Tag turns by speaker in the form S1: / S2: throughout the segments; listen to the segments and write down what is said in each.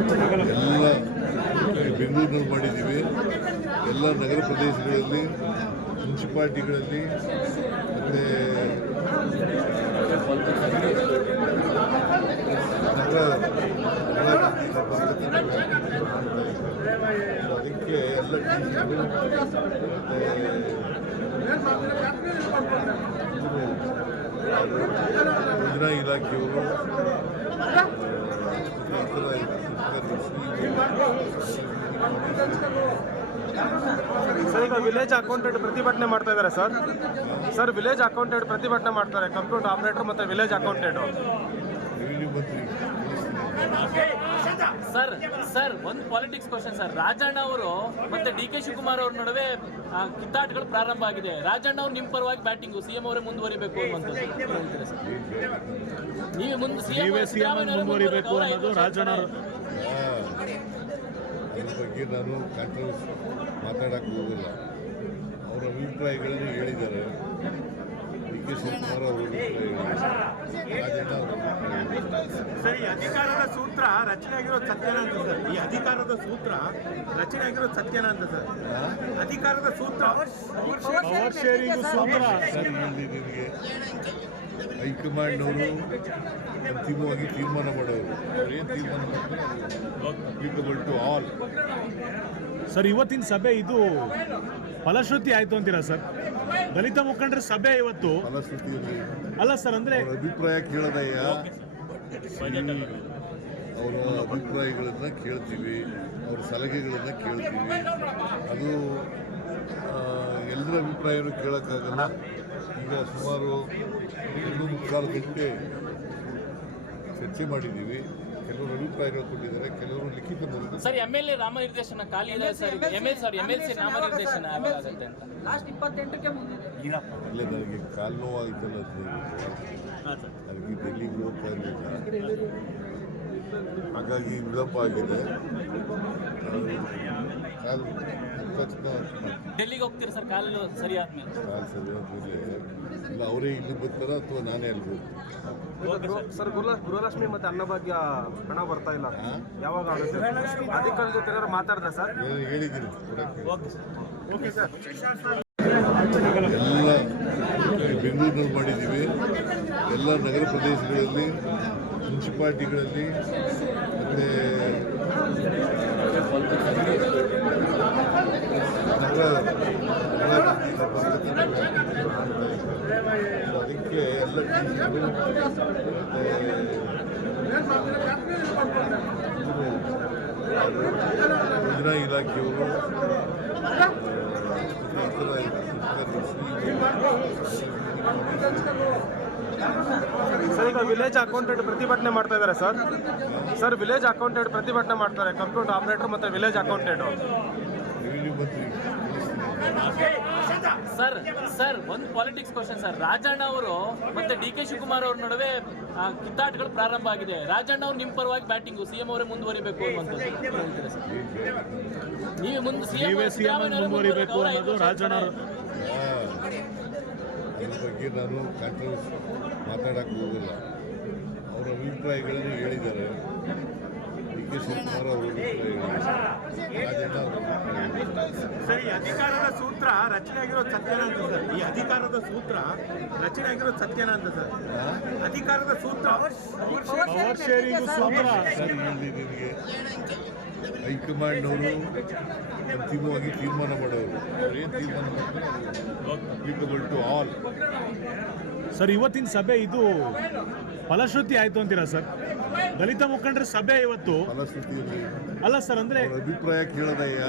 S1: ಎಲ್ಲ ಬೆಂಗಳೂರಿನಲ್ಲಿ ಮಾಡಿದ್ದೀವಿ. ಎಲ್ಲ ನಗರ ಪ್ರದೇಶಗಳಲ್ಲಿ ಮುನ್ಸಿಪಾಲ್ಟಿಗಳಲ್ಲಿ ಮತ್ತು ಅದಕ್ಕೆ ಎಲ್ಲ ಯೋಜನಾ ಇಲಾಖೆಯವರು
S2: ಸರ್, ಈಗ ವಿಲೇಜ್ ಅಕೌಂಟೆಂಟ್ ಪ್ರತಿಭಟನೆ ಮಾಡ್ತಾ ಇದ್ದಾರೆ ಸರ್. ಸರ್ ವಿಲೇಜ್ ಅಕೌಂಟೆಂಟ್ ಪ್ರತಿಭಟನೆ ಮಾಡ್ತಾರೆ. ಕಂಪ್ಯೂಟರ್ ಆಪರೇಟರ್ ಮತ್ತೆ ವಿಲೇಜ್ ಅಕೌಂಟೆಂಟ್
S3: ಸರ್ ಸರ್ ಒಂದು ಪಾಲಿಟಿಕ್ಸ್ ಕ್ವಶನ್ ಸರ್. ರಾಜಣ್ಣ ಅವರು ಮತ್ತೆ ಡಿ ಕೆ ಶಿವಕುಮಾರ್ ಅವ್ರ ನಡುವೆ ಆ, ಕಿತ್ತಾಟಗಳು ಪ್ರಾರಂಭ ಆಗಿದೆ. ರಾಜಣ್ಣ ಅವ್ರು ನಿಮ್ಮ ಪರವಾಗಿ ಬ್ಯಾಟಿಂಗ್ ಸಿಎಂ ಅವರೇ ಮುಂದುವರಿಬೇಕು ಅಂತ ಹೇಳ್ತೀರಾ ಸರ್? ನೀವೇ ಮುಂದೆ ಸಿಎಂ
S4: ಮುಂದುವರಿಬೇಕು. ಅನ್ನೋದು ರಾಜಣ್ಣ ಅವ್ರ-
S1: ಅದ್ರ ಬಗ್ಗೆ ನಾನು ಕಾಂಟ್ರವರ್ಸಿ ಮಾತಾಡಕ್ಕೆ ಹೋಗಲ್ಲ ಅವರ ಅಭಿಪ್ರಾಯಗಳನ್ನು ಹೇಳಿದ್ದಾರೆ. ಕೆ ಶಿವಕುಮಾರ್ ಅವರ ಅವರ
S5: ಸರ್ ಈ ಅಧಿಕಾರದ ಸೂತ್ರ ರಚನೆ ಆಗಿರೋದು ಸತ್ಯನ ಅಂತ ಸರ್. ಈ ಅಧಿಕಾರದ ಸೂತ್ರ ರಚನೆ ಆಗಿರೋದು ಸತ್ಯನ ಅಂತ ಸರ್. ಅಧಿಕಾರದ ಸೂತ್ರ
S1: ಹೈಕಮಾಂಡ್ ಹೈಕಮಾಂಡ್ನವರು ಅಂತಿಮವಾಗಿ ತೀರ್ಮಾನ ಮಾಡೋರು. ಅವ್ರು ಏನು ತೀರ್ಮಾನ ಮಾಡ್ತಾರೆ ಟು ಆಲ್
S4: ಸರ್ ಇವತ್ತಿನ ಸಭೆ ಇದು ಫಲಶ್ರುತಿ ಆಯ್ತು ಅಂತೀರಾ ಸರ್? ದಲಿತ ಮುಖಂಡರ ಸಭೆ ಇವತ್ತು.
S1: ಫಲಶ್ರುತಿಯಲ್ಲಿ
S4: ಅಲ್ಲ ಸರ್ ಅಂದ್ರೆ
S1: ಅವರ ಅಭಿಪ್ರಾಯ ಕೇಳದಯ್ಯ? ಅವರ ಅಭಿಪ್ರಾಯಗಳನ್ನ ಕೇಳ್ತೀವಿ ಅವ್ರ ಸಲಹೆಗಳನ್ನ ಕೇಳ್ತೀವಿ. ಅದು ಆ, ಎಲ್ಲರ ಅಭಿಪ್ರಾಯನೂ ಕೇಳೋಕ್ಕಾಗಲ್ಲ. ಈಗ ಸುಮಾರು ಒಂದು ಮುಕ್ಕಾಲು ಗಂಟೆ ಚರ್ಚೆ ಮಾಡಿದ್ದೀವಿ. ಕೆಲವರು ಅಭಿಪ್ರಾಯಗಳು ಕೊಟ್ಟಿದ್ದಾರೆ ಕೆಲವರು ಲಿಖಿತ ಮೂಲಕ.
S3: ಸರ್ ಎಂ ಎಲ್ ಎ ನಾಮನಿರ್ದೇಶನ ಖಾಲಿ ಇದೆ sir. M L sir M L C ಆಗುತ್ತೆ ಅಂತ.
S6: ಲಾಸ್ಟ್ ಇಪ್ಪತ್ತೆಂಟಕ್ಕೆ ಮುಂದಿದೆ
S1: ಅಲ್ಲೇ ನನಗೆ ಕಾಲು ನೋವಾಯ್ತಲ್ಲ ಅದಕ್ಕೆ ಡೆಲ್ಲಿಗೆ ಹೋಗ್ತಾ ಇರಲಿಲ್ಲ ಹಾಗಾಗಿ ವಿಳಂಬ ಆಗಿದೆ. ಕಾಲು ತಕ್ಷಣ
S3: ಡೆಲ್ಲಿಗೆ ಹೋಗ್ತೀರಾ ಸರ್? ಕಾಲು ಸರಿ ಆದ್ಮೇಲೆ.
S1: ಕಾಲು ಸರಿ ಆದ್ಮೇಲೆ ಇಲ್ಲ ಅವರೇ ಇಲ್ಲಿ ಬರ್ತಾರ ಅಥವಾ ನಾನೇ ಅಲ್ಲಿ ಹೋಗ್ತೀನಿ
S2: ಸರ್. ಗುರುಲ ಗೃಹಲಕ್ಷ್ಮಿ ಮತ್ತೆ ಅನ್ನಭಾಗ್ಯ ಹಣ ಬರ್ತಾ ಇಲ್ಲ. ಯಾವಾಗ ಆಗುತ್ತೆ? ಅಧಿಕಾರಿ ಜೊತೆ ಮಾತಾಡ್ದೆ ಸರ್?
S1: ಹೇಳಿದ್ದೀನಿ
S5: ಓಕೆ ಸರ್.
S1: ಎಲ್ಲ ಬೆಂಗಳೂರಿನಲ್ಲಿ ಮಾಡಿದ್ದೀವಿ. ಎಲ್ಲ ನಗರ ಪ್ರದೇಶಗಳಲ್ಲಿ ಮುನ್ಸಿಪಾಲ್ಟಿಗಳಲ್ಲಿ ಮತ್ತು ಅದಕ್ಕೆ ಎಲ್ಲ ಯೋಜನಾ ಇಲಾಖೆಯವರು
S2: ಸರ್, ಈಗ ವಿಲೇಜ್ ಅಕೌಂಟೆಂಟ್ ಪ್ರತಿಭಟನೆ ಮಾಡ್ತಾ ಇದ್ದಾರೆ ಸರ್. ಸರ್ ವಿಲೇಜ್ ಅಕೌಂಟೆಂಟ್ ಪ್ರತಿಭಟನೆ ಮಾಡ್ತಾರೆ. ಕಂಪ್ಯೂಟರ್ ಆಪರೇಟರ್ ಮತ್ತೆ ವಿಲೇಜ್ ಅಕೌಂಟೆಂಟ್
S3: ಸರ್ ಸರ್ ಒಂದು ಪಾಲಿಟಿಕ್ಸ್ ಕ್ವಶನ್ ಸರ್. ರಾಜಣ್ಣ ಅವರು ಮತ್ತೆ ಡಿ ಕೆ ಶಿವಕುಮಾರ್ ಅವ್ರ ನಡುವೆ ಆ, ಕಿತ್ತಾಟಗಳು ಪ್ರಾರಂಭ ಆಗಿದೆ. ರಾಜಣ್ಣ ಅವ್ರು ನಿಮ್ಮ ಪರವಾಗಿ ಬ್ಯಾಟಿಂಗು ಸಿಎಂ ಅವರೇ ಮುಂದುವರಿಬೇಕು ಅಂತ ನೀವು ಸರ್? ನೀವೇ ಮುಂದೆ ಸಿಎಂ
S4: ಮುಂದುವರಿಬೇಕು ಅನ್ನೋದು ರಾಜಣ್ಣ
S1: ಬಗ್ಗೆ ನಾನು ಕಾಂಟ್ರವರ್ಸಿ ಮಾತಾಡಕ್ಕೆ ಹೋಗಿಲ್ಲ ಅವರ ಅಭಿಪ್ರಾಯಗಳನ್ನು ಹೇಳಿದ್ದಾರೆ. ಡಿ ಕೆ ಶಿವಕುಮಾರ್ ಅವರ
S5: ಸರ್ ಈ ಅಧಿಕಾರದ ಸೂತ್ರ ರಚನೆ ಆಗಿರೋ ಸತ್ಯನ ಅಂತ ಸರ್. ಈ ಅಧಿಕಾರದ ಸೂತ್ರ ರಚನೆ ಆಗಿರೋ ಸತ್ಯನ ಅಂತ ಸರ್. ಅಧಿಕಾರದ ಸೂತ್ರ.
S1: ಸರಿ ನಿನಗೆ ಹೈಕಮಾಂಡ್ನವರು ಅಂತಿಮವಾಗಿ ತೀರ್ಮಾನ ಮಾಡೋರು. ಏನು ತೀರ್ಮಾನ ಮಾಡ್ತಾರೆ? ಟು ಆಲ್
S4: ಸರ್ ಇವತ್ತಿನ ಸಭೆ ಇದು ಫಲಶ್ರುತಿ ಆಯಿತು ಅಂತೀರಾ ಸರ್? ದಲಿತ ಮುಖಂಡರ ಸಭೆ ಇವತ್ತು. ಅಲ್ಲ ಸರ್ ಅಂದ್ರೆ
S1: ಅಭಿಪ್ರಾಯ ಕೇಳದಯ್ಯ.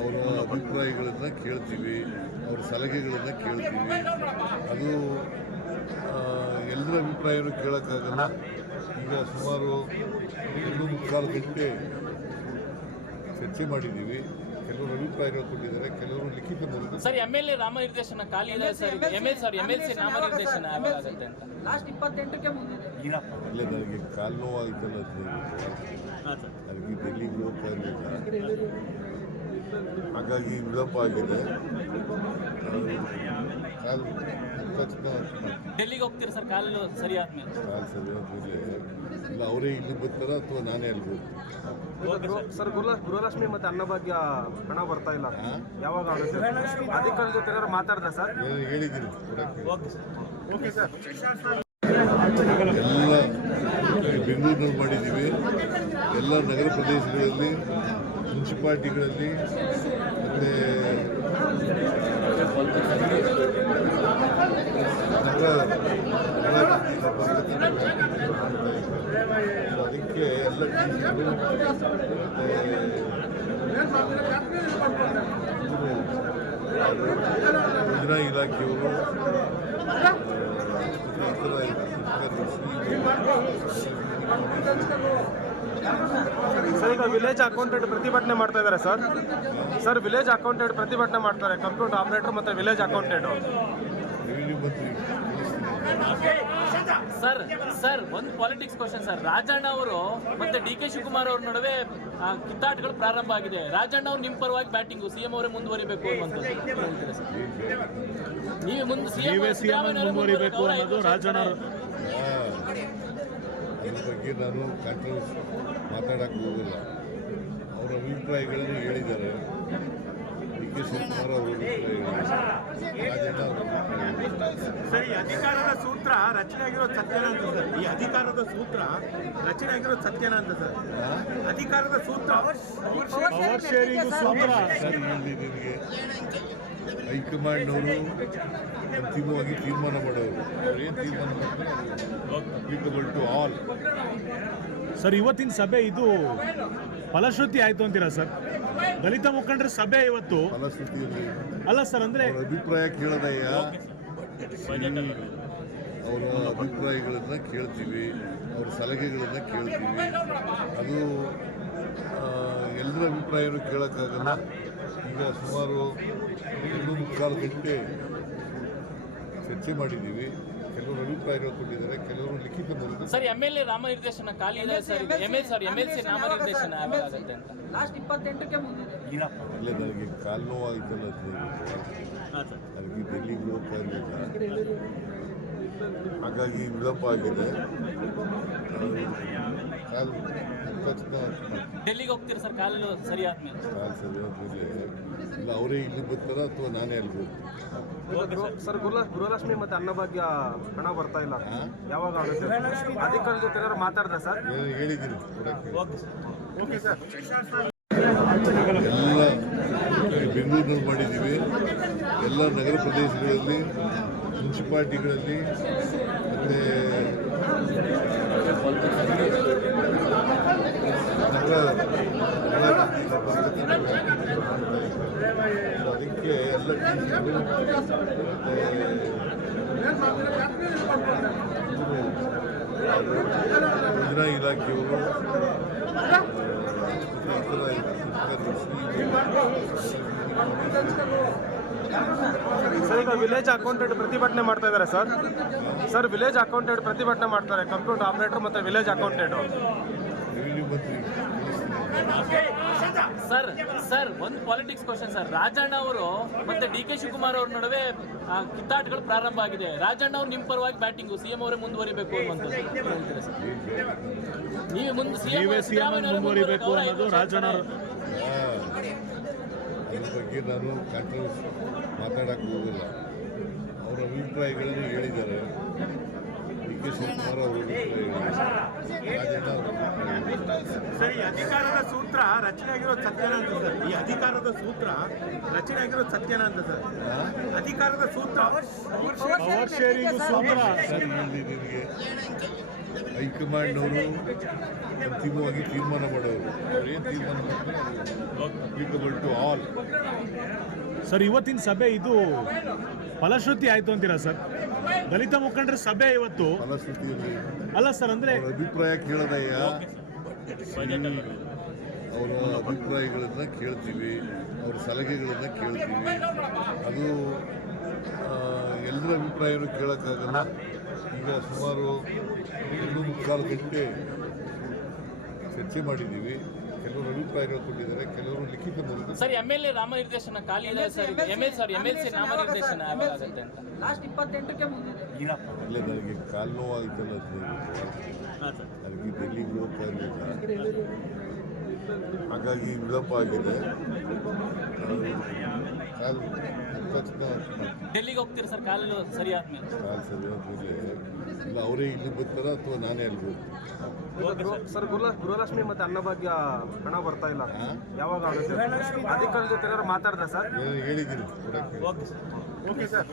S1: ಅವರ ಅಭಿಪ್ರಾಯಗಳನ್ನು ಕೇಳ್ತೀವಿ ಅವ್ರ ಸಲಹೆಗಳನ್ನು ಕೇಳ್ತೀವಿ. ಅದು ಎಲ್ಲರ ಅಭಿಪ್ರಾಯವನ್ನು ಕೇಳೋಕ್ಕಾಗಲ್ಲ. ಈಗ ಸುಮಾರು ಒಂದು ಮುಕ್ಕಾಲು ಗಂಟೆ ಚರ್ಚೆ ಮಾಡಿದ್ದೀವಿ. ಕೆಲವರು ಅಭಿಪ್ರಾಯಗಳು ಕೊಟ್ಟಿದ್ದಾರೆ ಕೆಲವರು ಲಿಖಿತ ಮೂಲಕ
S3: ಸರ್ ಎಂ ಎಲ್ ಎ ನಾಮನಿರ್ದೇಶನ ಖಾಲಿ ಇದೆ sir. M L sir M L C ನಾಮನಿರ್ದೇಶನ ಯಾವಾಗ ಆಗುತ್ತೆ ಅಂತ.
S6: ಲಾಸ್ಟ್ ಇಪ್ಪತ್ತೆಂಟಕ್ಕೆ ಮುಂದಿದೆ
S1: ಅಲ್ಲೇ ನನಗೆ ಕಾಲು ನೋವಾಯ್ತಲ್ಲ ಅದಕ್ಕೆ ಡೆಲ್ಲಿಗೆ ಹೋಗ್ತಾ ಇರಲಿಲ್ಲ ಹಾಗಾಗಿ ವಿಳಂಬ ಆಗಿದೆ. ಕಾಲು
S3: ಡೆಲ್ಲಿಗೆ ಹೋಗ್ತೀರಾ ಸರ್? ಕಾಲು ಸರಿ ಆದ್ಮೇಲೆ?
S1: ಕಾಲು ಸರಿ ಆದ್ಮೇಲೆ. ಇಲ್ಲ ಅವರೇ ಇಲ್ಲಿ ಬರ್ತಾರ ಅಥವಾ ನಾನೇ ಅಲ್ಲಿ ಹೋಗ್ತೀನಿ?
S2: ಸರ್. ಗುರು ಗೃಹಲಕ್ಷ್ಮಿ ಮತ್ತೆ ಅನ್ನಭಾಗ್ಯ ಹಣ ಬರ್ತಾ ಇಲ್ಲ. ಯಾವಾಗ ಅಧಿಕಾರಿ ಜೊತೆ ಮಾತಾಡ್ದೆ ಸರ್?
S1: ಏನು ಹೇಳಿದ್ದೀನಿ. ಕೊಡಕ್ಕೆ
S5: ಓಕೆ ಸರ್.
S1: ಎಲ್ಲ ಬೆಂಗಳೂರಿನಲ್ಲಿ ಮಾಡಿದ್ದೀವಿ. ಎಲ್ಲ ನಗರ ಪ್ರದೇಶಗಳಲ್ಲಿ ಮುನ್ಸಿಪಾಲ್ಟಿಗಳಲ್ಲಿ ಮತ್ತು ಅದಕ್ಕೆ ಎಲ್ಲ ಯೋಜನಾ ಇಲಾಖೆಯವರು
S2: ಸರ್ ಈಗ ವಿಲೇಜ್ ಅಕೌಂಟೆಂಟ್ ಪ್ರತಿಭಟನೆ ಮಾಡ್ತಾ ಇದ್ದಾರೆ ಸರ್. ಸರ್ ವಿಲೇಜ್ ಅಕೌಂಟೆಂಟ್ ಪ್ರತಿಭಟನೆ ಮಾಡ್ತಾರೆ. ಕಂಪ್ಯೂಟರ್ ಆಪರೇಟರ್ ಮತ್ತೆ ವಿಲೇಜ್ ಅಕೌಂಟೆಂಟ್
S3: ಸರ್ ಸರ್ ಒಂದು ಪಾಲಿಟಿಕ್ಸ್ ಕ್ವಶನ್ ಸರ್. ರಾಜಣ್ಣ ಅವರು ಮತ್ತೆ ಡಿ ಕೆ ಶಿವಕುಮಾರ್ ಅವ್ರ ನಡುವೆ ಆ, ಕಿತ್ತಾಟಗಳು ಪ್ರಾರಂಭ ಆಗಿದೆ. ರಾಜಣ್ಣ ಅವ್ರು ನಿಮ್ಮ ಪರವಾಗಿ ಬ್ಯಾಟಿಂಗು ಸಿಎಂ ಅವರೇ ಮುಂದುವರಿಬೇಕು ಅನ್ನುವಂಥದ್ದು. ಹೇಳ್ತೀರಾ ಸರ್? ನೀವೇ ಮುಂದೆ ಸಿಎಂ
S4: ಮುಂದುವರಿಬೇಕು ಅನ್ನೋದು ರಾಜಣ್ಣ ಅವರು.
S1: ಅದ್ರ ಬಗ್ಗೆ ನಾನು ಕಾಂಟ್ರವರ್ಸ್ ಮಾತಾಡಕ್ಕೆ ಹೋಗಲ್ಲ ಅವರ ಅಭಿಪ್ರಾಯಗಳನ್ನು ಹೇಳಿದ್ದಾರೆ. ಡಿ ಕೆ ಶಿವಕುಮಾರ್ ಅವರ
S5: ಸರಿ ಅಧಿಕಾರದ ಸೂತ್ರ ರಚನೆ ಆಗಿರೋ ಸತ್ಯನ ಅಂತ ಸರ್. ಈ ಅಧಿಕಾರದ ಸೂತ್ರ ರಚನೆ ಆಗಿರೋ ಸತ್ಯನ ಅಂತ ಸರ್. ಅಧಿಕಾರದ ಸೂತ್ರ
S4: ಶೇರಿಂಗ್ ಸೂತ್ರ.
S1: ಹೈಕಮಾಂಡ್ನವರು ಅಂತಿಮವಾಗಿ ತೀರ್ಮಾನ ಮಾಡೋರು. ಅವ್ರು ಏನು ತೀರ್ಮಾನ ಮಾಡ್ತಾರೆ ಅಪ್ಲಿಕಬಲ್ ಟು ಆಲ್
S4: ಸರ್ ಇವತ್ತಿನ ಸಭೆ ಇದು ಫಲಶ್ರುತಿ ಆಯ್ತು ಅಂತೀರಾ ಸರ್? ದಲಿತ ಮುಖಂಡರ ಸಭೆ ಇವತ್ತು.
S1: ಫಲಶ್ರುತಿಯಲ್ಲಿ
S4: ಅಲ್ಲ ಸರ್ ಅಂದ್ರೆ
S1: ಅಭಿಪ್ರಾಯ ಕೇಳದಯ್ಯ? ಅವರ ಅಭಿಪ್ರಾಯಗಳನ್ನು ಕೇಳ್ತೀವಿ ಅವ್ರ ಸಲಹೆಗಳನ್ನು ಕೇಳ್ತೀವಿ. ಅದು ಎಲ್ಲರ ಅಭಿಪ್ರಾಯನೂ ಕೇಳೋಕ್ಕಾಗಲ್ಲ. ಈಗ ಸುಮಾರು ಒಂದು ಮುಕ್ಕಾಲು ಗಂಟೆ ಚರ್ಚೆ ಮಾಡಿದ್ದೀವಿ. ಕೆಲವರು ಅಭಿಪ್ರಾಯಗಳು ಕೊಟ್ಟಿದ್ದಾರೆ ಕೆಲವರು ಲಿಖಿತ ಮೂಲಕ
S3: ಸರ್ ಎಂ ಎಲ್ ಎ ನಾಮ ನಿರ್ದೇಶನ ಖಾಲಿ ಇಲ್ಲ sir. M L sir M L C ನಾಮ ನಿರ್ದೇಶನ
S6: ಲಾಸ್ಟ್ ಇಪ್ಪತ್ತೆಂಟಕ್ಕೆ
S1: ಅಲ್ಲೇ ನನಗೆ ಕಾಲು ನೋವಾಯ್ತಲ್ಲ ಅದು ಅದಕ್ಕೆ ಡೆಲ್ಲಿಗೆ ಹೋಗ್ತಾ ಇರಲಿಲ್ಲ. ಹಾಗಾಗಿ ವಿಳಂಬ ಆಗಿದೆ. ಕಾಲು
S3: ಡೆಲ್ಲಿಗೆ ಹೋಗ್ತೀರಾ ಸರ್? ಕಾಲು ಸರಿ ಆದ್ಮೇಲೆ.
S1: ಕಾಲು ಸರಿ ಆದ್ಮೇಲೆ. ಇಲ್ಲ ಅವರೇ ಇಲ್ಲಿ ಬರ್ತಾರ ಅಥವಾ ನಾನೇ ಅಲ್ಲಿ ಬರ್ತೀನಿ
S2: ಸರ್. ಗುರು ಗೃಹಲಕ್ಷ್ಮಿ ಮತ್ತೆ ಅನ್ನಭಾಗ್ಯ ಹಣ ಬರ್ತಾ ಇಲ್ಲ. ಯಾವಾಗ ಆಗುತ್ತೆ? ಅಧಿಕಾರಿ ಜೊತೆ ಏನಾದ್ರು ಮಾತಾಡ್ದೆ ಸರ್?
S1: ಹೇಳಿದ್ದೀನಿ
S5: ಓಕೆ ಸರ್.
S1: ಎಲ್ಲ ಬೆಂಗಳೂರಿನಲ್ಲಿ ಮಾಡಿದ್ದೀವಿ. ಎಲ್ಲ ನಗರ ಪ್ರದೇಶಗಳಲ್ಲಿ ಮುನ್ಸಿಪಾಲ್ಟಿಗಳಲ್ಲಿ ಮತ್ತು ಅದಕ್ಕೆ ಎಲ್ಲ ಯೋಜನಾ ಇಲಾಖೆಯವರು
S2: ಸರ್ ಈಗ ವಿಲೇಜ್ ಅಕೌಂಟೆಂಟ್ ಪ್ರತಿಭಟನೆ ಮಾಡ್ತಾ ಇದ್ದಾರೆ ಸರ್. ಸರ್ ವಿಲೇಜ್ ಅಕೌಂಟೆಂಟ್ ಪ್ರತಿಭಟನೆ ಮಾಡ್ತಾರೆ ಕಂಪ್ಯೂಟರ್ ಆಪರೇಟರ್ ಮತ್ತೆ ವಿಲೇಜ್ ಅಕೌಂಟೆಂಟ್
S3: ಸರ್ ಸರ್ ಒಂದು ಪಾಲಿಟಿಕ್ಸ್ ಕ್ವಶನ್ ಸರ್. ರಾಜಣ್ಣ ಅವರು ಮತ್ತೆ ಡಿ ಕೆ ಶಿವಕುಮಾರ್ ಅವ್ರ ನಡುವೆ ಆ, ಕಿತ್ತಾಟಗಳು ಪ್ರಾರಂಭ ಆಗಿದೆ. ರಾಜಣ್ಣ ಅವ್ರು ನಿಮ್ಮ ಪರವಾಗಿ ಬ್ಯಾಟಿಂಗು ಸಿಎಂ ಅವರೇ ಮುಂದುವರಿಬೇಕು
S4: ಅನ್ನೋದು ರಾಜಣ್ಣ ಅವ್ರ-
S1: ಅದ್ರ ಬಗ್ಗೆ ನಾನು ಕಾಂಟ್ರವರ್ಸ್ ಮಾತಾಡೋಕ್ಕೆ ಹೋಗಿಲ್ಲ. ಅವರ ಅಭಿಪ್ರಾಯಗಳನ್ನು ಹೇಳಿದ್ದಾರೆ. ಡಿ ಕೆ ಶಿವಕುಮಾರ್ ಅವರ.
S5: ಸರ್ ಅಧಿಕಾರದ ಸೂತ್ರ ರಚನೆ ಆಗಿರೋದು ಸತ್ಯನ ಅಂತ ಸರ್. ಈ ಅಧಿಕಾರದ ಸೂತ್ರ ರಚನೆ ಆಗಿರೋದು ಸತ್ಯನ ಅಂತ ಸರ್. ಅಧಿಕಾರದ ಸೂತ್ರ
S4: ಪವರ್
S1: ಹೈಕಮಾಂಡ್ನವರು ಅಂತಿಮವಾಗಿ ತೀರ್ಮಾನ ಮಾಡೋರು. ಅವ್ರೇನು ಏನು ತೀರ್ಮಾನ ಮಾಡ್ತಾರೆ ಟು ಆಲ್
S4: ಸರ್ ಇವತ್ತಿನ ಸಭೆ ಇದು ಫಲಶ್ರುತಿ ಆಯ್ತು ಅಂತೀರಾ ಸರ್? ದಲಿತ ಮುಖಂಡರ ಸಭೆ ಇವತ್ತು.
S1: ಫಲಶ್ರುತಿ
S4: ಅಲ್ಲ ಸರ್ ಅಂದ್ರೆ
S1: ಅಭಿಪ್ರಾಯ ಕೇಳದಯ್ಯ. ಅವರ ಅಭಿಪ್ರಾಯಗಳನ್ನು ಕೇಳ್ತೀವಿ ಅವ್ರ ಸಲಹೆಗಳನ್ನು ಕೇಳ್ತೀವಿ. ಅದು ಎಲ್ಲರ ಅಭಿಪ್ರಾಯನೂ ಕೇಳೋಕ್ಕಾಗಲ್ಲ. ಈಗ ಸುಮಾರು ಒಂದು ಮುಕ್ಕಾಲು ಗಂಟೆ ಚರ್ಚೆ ಮಾಡಿದ್ದೀವಿ. ಕೆಲವರು ಅಭಿಪ್ರಾಯಗಳು ಕೊಟ್ಟಿದ್ದಾರೆ ಕೆಲವರು ಲಿಖಿತ ಮೂಲಕ.
S3: ಸರ್ ಎಂ ಎಲ್ ಎ ನಾಮನಿರ್ದೇಶನ ಖಾಲಿ ಇಲ್ಲ sir. M L sir M L C Rama ನಿರ್ದೇಶನ
S6: ಲಾಸ್ಟ್ ಇಪ್ಪತ್ತೆಂಟಕ್ಕೆ ಮುಗಿದಿದೆ
S1: ಇಲ್ಲ ನನಗೆ ಕಾಲು ನೋವಾಯಿತಲ್ಲ ಅದಕ್ಕೆ ಡೆಲ್ಲಿಗೆ ಹೋಗ್ತಾ ಇರಲಿಲ್ಲ ಹಾಗಾಗಿ ವಿಳಂಬ ಆಗಿದೆ. ಕಾಲು ತಕ್ಷಣ
S3: ಡೆಲ್ಲಿಗೆ ಹೋಗ್ತೀರಾ ಸರ್? ಕಾಲು ಸರಿ ಆದ್ಮೇಲೆ.
S1: ಕಾಲು ಸರಿ ಆದ್ಮೇಲೆ ಇಲ್ಲ ಅವರೇ ಇಲ್ಲಿ ಬರ್ತಾರ ಅಥವಾ ನಾನೇ ಅಲ್ಲಿ ಹೋಗ್ತೀನಿ
S2: ಸರ್. ಗುರು ಗೃಹಲಕ್ಷ್ಮಿ ಮತ್ತೆ ಅನ್ನಭಾಗ್ಯ ಹಣ ಬರ್ತಾ ಇಲ್ಲ. ಯಾವಾಗ ಆಗುತ್ತೆ? ಅಧಿಕಾರಿ ಜೊತೆ ಏನಾದ್ರು ಮಾತಾಡ್ದೆ ಸರ್?
S1: ಹೇಳಿದ್ದೀನಿ. ಸರ್.
S5: Okay sir.